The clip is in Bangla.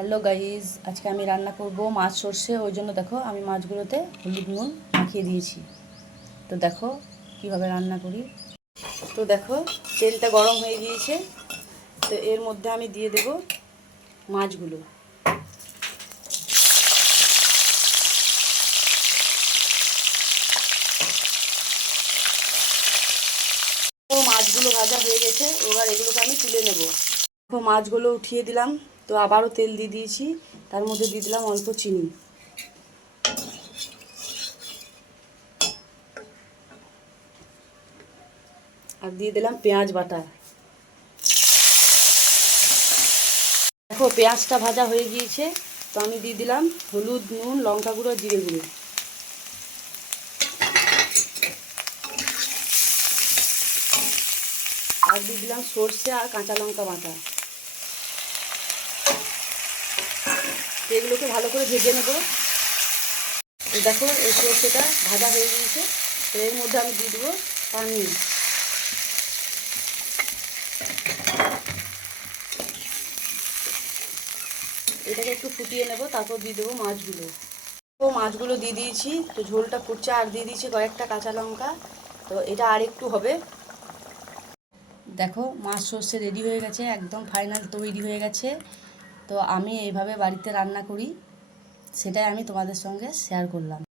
হ্যালো গাইজ, আজকে আমি রান্না করব মাছ সর্ষে। ওই জন্য দেখো আমি মাছগুলোতে হলুদ নুন মাখিয়ে দিয়েছি। তো দেখো কিভাবে রান্না করি। তো দেখো তেলটা গরম হয়ে গিয়েছে। তো এর মধ্যে আমি দিয়ে দেব মাছগুলো। তো মাছগুলো ভাজা হয়ে গেছে, এবার এগুলোকে আমি তুলে নেব। দেখো মাছগুলো উঠিয়ে দিলাম। তো আবারও তেল দিয়ে দিয়েছি, তার মধ্যে দিয়ে দিলাম অল্প চিনি। আর দিয়ে দিলাম পেঁয়াজ বাটা। দেখো পেঁয়াজটা ভাজা হয়ে গিয়েছে। তো আমি দিয়ে দিলাম হলুদ, নুন, লঙ্কা গুঁড়ো, জিরে গুঁড়ো। আর দিয়ে দিলাম সর্ষে আর কাঁচা লঙ্কা বাটা। এগুলোকে ভালো করে ভেজে নেব। দেখো এই সর্ষেটা ভাজা হয়ে গিয়েছে। তো এর মধ্যে আমি দিয়ে দেবো পানি। এটাকে একটু ফুটিয়ে নেব, তারপর দিয়ে দেবো মাছগুলো। তো মাছগুলো দিয়ে দিয়েছি। তো ঝোলটা ফুটছে, আর দিয়ে দিয়েছি কয়েকটা কাঁচা লঙ্কা। তো এটা আর একটু হবে। দেখো মাছ সর্ষে রেডি হয়ে গেছে, একদম ফাইনাল তৈরি হয়ে গেছে। তো আমি এইভাবে বাড়িতে রান্না করি, সেটাই আমি তোমাদের সঙ্গে শেয়ার করলাম।